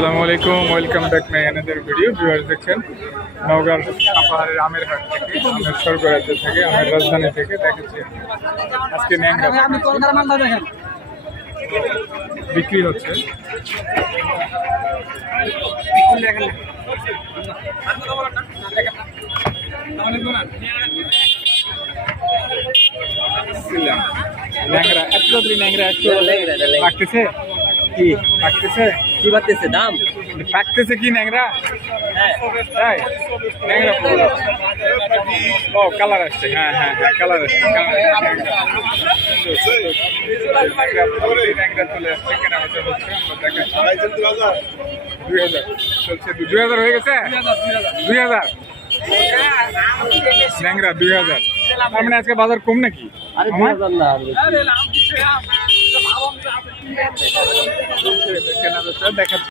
আসসালামু আলাইকুম, welcome back my another video. Viewers দেখছেন নওগাঁর সাপাহারের আমের হাট থেকে, আমের স্বর্গরাজ্য থেকে, আমের রাজধানী থেকে দেখাচ্ছি আজকে ন্যাংরা বিক্রি হচ্ছে। ন্যাংরা এত ন্যাংরা একটু রাখতেছে কি রাখতেছে কি বাড়তেছে দাম? পাকতেছে কি ন্যাংরা? হ্যাঁ তাই ন্যাংরা ফুল। ও কালার আসছে, হ্যাঁ হ্যাঁ হ্যাঁ কালার আসছে, ন্যাংরা চলে আসছে, কেনা বেচা হচ্ছে। আমরা দেখাচ্ছি 2000 চলছে, 2000 হয়ে গেছে, 2000 ন্যাংরা 2000। তার মানে আজকে বাজার কম নাকি? আরে 2000 না, কেনা বেচা দেখাচ্ছি।